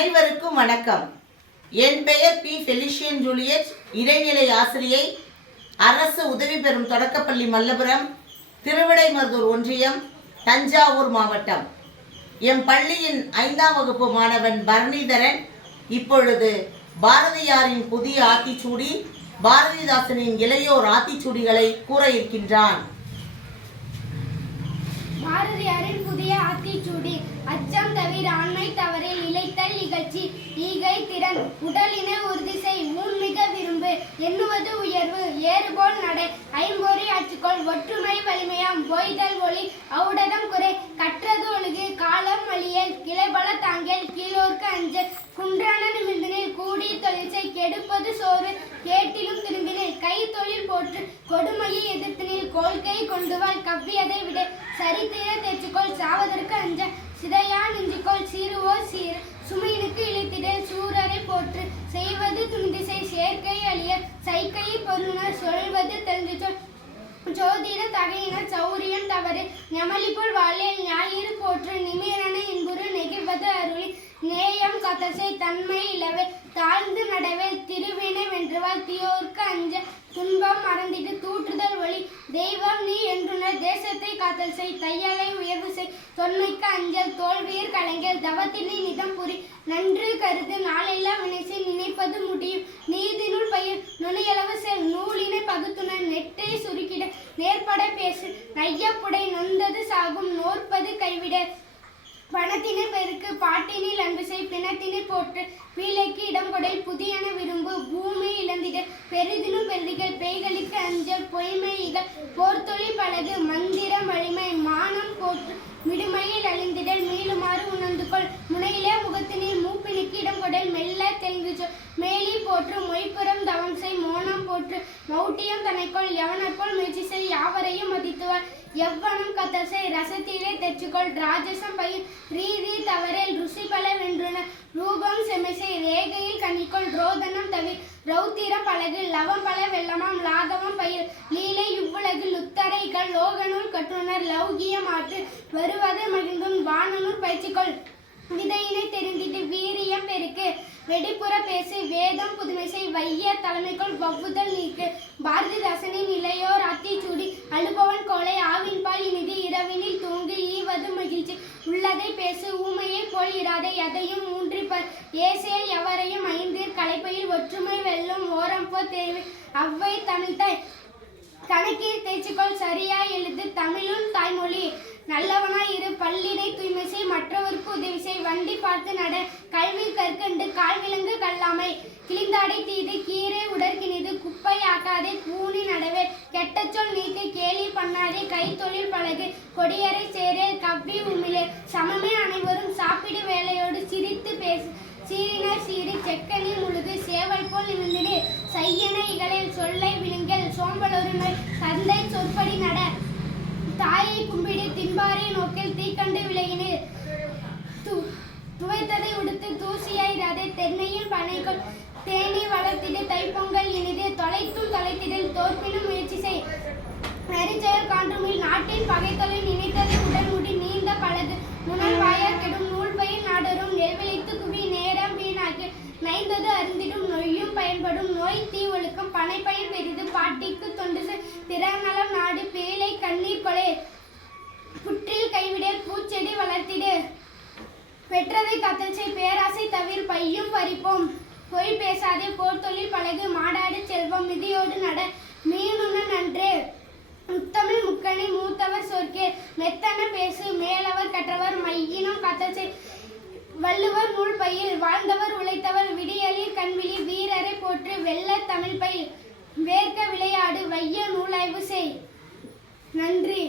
அனைவருக்கும் வணக்கம். என் பெயர் பி. ஃபெலிஷியன் ஜூலியட், இடைநிலை ஆசிரியை, அரசு உதவி பெறும் தொடக்கப்பள்ளி மல்லபுரம், திருவிடைமருதூர் ஒன்றியம், தஞ்சாவூர் மாவட்டம். எம் பள்ளியின் 5ஆம் வகுப்பு மாணவன் பரணிதரன் இப்பொழுது பாரதியாரின் புதிய ஆத்திச்சூடி, பாரதிதாசனின் இளையோர் ஆத்திச்சூடிகளை கூற இருக்கின்றான். பாரதியாரின் புதிய ஆத்திச்சூடி. அச்சம் தவிர ஆண்மை தவறில் இளைத்தல் இகழ்ச்சி ஈகை திறன் உடலினை உறுதி செய் ஊன்மிக விரும்பு எண்ணுவது உயர்வு ஏறுபோல் நடை ஐம்பொறி ஆட்சிக்கொள் ஒற்றுமை வலிமையாம் போய்தல் ஒளி ஔடதம் குறை கற்றது ஒழுகு காலம் வழியல் கிளைபல தாங்கல் கீழோர்க்கு அஞ்சல் குன்றான நிமிர்ந்தனில் கூடி தொழிற்சை கெடுப்பது சோறு கேட்டிலும் திரும்பினில் கை தொழில் போற்று கொடுமையை எதிர்த்தினில் கோல்கை கொண்டுவாள் கவ்வியதை விட சரித்திர தேச்சுக்கோள் சாவதற்கு அஞ்ச சிதையா நெஞ்சுக்கோள் சீருவோர் சீர் சுமையினுக்கு இழுத்திடல் சூரரை போற்று செய்வது துணிதிசை சேர்க்கை அழிய சைக்கையை பொருளினர் சொல்வது தெரிஞ்சு சொல் ஜோதிட தகையினர் சௌரியம் தவறு ஞமலிபோல் வாழியல் ஞாயிறு போற்று நிமிரன இன்புறு நெகிழ்வது அருளி நேயம் கதசை தன்மை இளவே தாழ்ந்து நடவே திருவினை வென்றுவாள் தீயோர்க்கு அஞ்ச துன்பம் மறந்திட்டு தூற்றுதல் ஒளி தெய்வம் நீ என்றுணர் தேசத்தை காத்தல் செய் தையலை உயர்வு செய் தொன்மைக்கு அஞ்சல் தோல்வியர் கலைஞர் தவத்தினை நிதம் புரி நன்று கருது நாளெல்லாம் வினைசை நினைப்பது முடியும் நீதினுள் பயிர் நுழையளவு செல் நூலினை பகுத்துணர் நெட்டை சுருக்கிட நேர்பட பேசு நையப்புடை நொந்தது சாகும் நோற்பது கைவிட பணத்தினை பெருக்கு பாட்டினில் அன்புசை பிணத்தினை போற்று பீலைக்கு இடம் கொடை புதியன விரும்பு பூமி இழந்திட பெரிதினும் பெரிதிகள் பேய்களுக்கு அஞ்சல் பொய்மைகள் போர்த்தொழில் பழகு மந்திரம் வலிமை மானம் போற்று விடுமையில் அழிந்திடல் மீளுமாறு உணர்ந்து கொள் முனையிலே முகத்தினில் மூப்பினுக்கு இடம் கொடல் மெல்ல தெளிவு சொல் மேலி போற்று மொய்ப்புறம் தவம் செய் மோனம் போற்று மௌட்டியம் தனைக்கொள் எவனற்கொள் முயற்சி செய் யாவரையும் மதித்துவார் எவ்வனம் கத்தசை ரசத்திலே தெச்சுக்கொள் ராஜசம் பயிர் ரீதி தவறேல் ருசி பல வென்றுன ரூபம் செமிசை ரேகையில் கனிக்கொள் ரோதனம் தவிர் ரௌத்திரம் பழகு லவம் பல வெள்ளமாம் லாகவம் பயிர் லீலை இவ்வுலகில் உத்தரைகள் லோகனுள் கற்றுணர் லௌகியம் ஆற்று வருவது மகிழ்ந்தும் வானனுள் பயிற்சிக்கொள் விதையினை தெரிந்திட்டு வீரியம் பெருக்கு வெடிப்புற பேசு வேதம் புதுமைசை வைய தலைமைக்குள் வவ்வுதல் நீக்கு பாரதிதாசனின் இளையோர் ஆத்திச்சூடி அழுபவன் கோலை ஆவின்பால் இனிது இரவினில் தூங்கு ஈவது மகிழ்ச்சி உள்ளதை பேசு ஊமையை போல் இராதை எதையும் ஊன்றிப்பர் ஏசேல் எவரையும் ஐந்தீர் கலைப்பையில் ஒற்றுமை வெல்லும் ஓரம் போ தேவை அவ்வை தமிழ்தாய் கணக்கீர் தேய்ச்சிக்கொள் சரியாய் எழுது தமிழும் தாய்மொழி நல்லவனாய் இரு பல்லினை தூய்மை செய் மற்றவருக்கு உதவி செய் வண்டி பார்த்து நட கல்வி கற்கண்டு கால் விலங்கு கல்லாமை கிழிந்தாடை தீது கீரை உடற்கினிது குப்பை ஆக்காதே கூணி நடவே கெட்டச்சொல் நீக்கு கேலி பண்ணாதே கை தொழில் பழகு கொடியரை சேரே கவ்வி உமிழே சமமே அனைவரும் சாப்பிடு வேலையோடு சிரித்து பேசு சீரினர் சீரி செக்கனி முழுது சேவல் போல் இருந்தினே செய்யன இகழில் சொல்லை விழுங்கல் சோம்பலொருமை தந்தை சொற்படி நட தாயை கும்பிடு தின்பாரை நோக்கில் தீக்கண்டு விலகினீர் துவைத்ததை உடுத்து தூசியாயிராதே தென்னையில் பனைகள் தேனி வளர்த்திடு தைப்பொங்கல் இனிது தொலைத்தும் தொலைத்திடில் தோற்பினும் முயற்சி செய் நெறிச்செயல் கான்றுமில் நாட்டின் பகைத்தொலை நினைத்ததை உடல் முடி நீண்ட பழகு முனல் வாயார் கெடும் நூல் பயிர் நாடரும் நெல்விளைத்து குவி நேரம் வீணாக்கி நைந்தது அருந்திடும் நொய்யும் பயன்படும் நோய் தீ ஒழுக்கம் பனைப்பயிர் பெரிது பாட்டிக்கு தொண்டு பிறநலம் நாடு பேலை கண்ணீர் கொலை புற்றில் கைவிடல் பூச்செடி வளர்த்திடு பெற்றதை கத்தல் செய் பேராசை தவிர பையும் பறிப்போம் பொய் பேசாதே போர் தொழில் பழகு மாடாடு செல்வம் மிதியோடு நட மீனுண்ண நன்றே முத்தமிழ் முக்கணி மூத்தவர் சொற்கே மெத்தன பேசு மேலவர் கற்றவர் மையினம் கத்தல் செய் வள்ளுவர் நூல் பயில் வாழ்ந்தவர் உழைத்தவர் விடியலில் கண்விழி வீரரை போற்று வெள்ள தமிழ் பயில் வேர்க்க விளையாடு வைய நூலாய்வு செய். நன்றி.